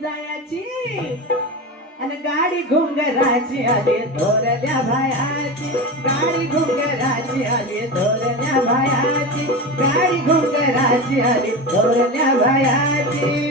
जायाची. आणि गाडी घुंगराची आली थोरल्या भायाची गाडी घुंगराची आली थोरल्या भायाची गाडी घुंगराची आली थोरल्या भायाची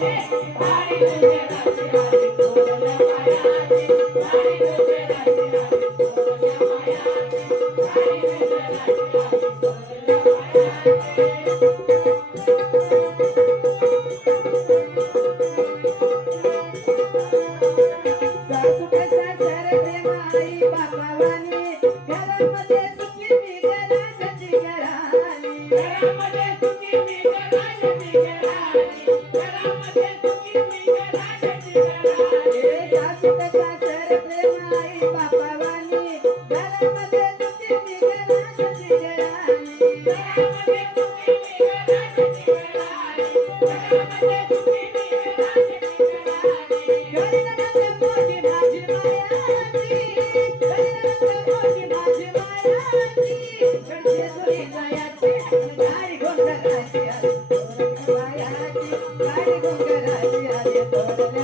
Thank you.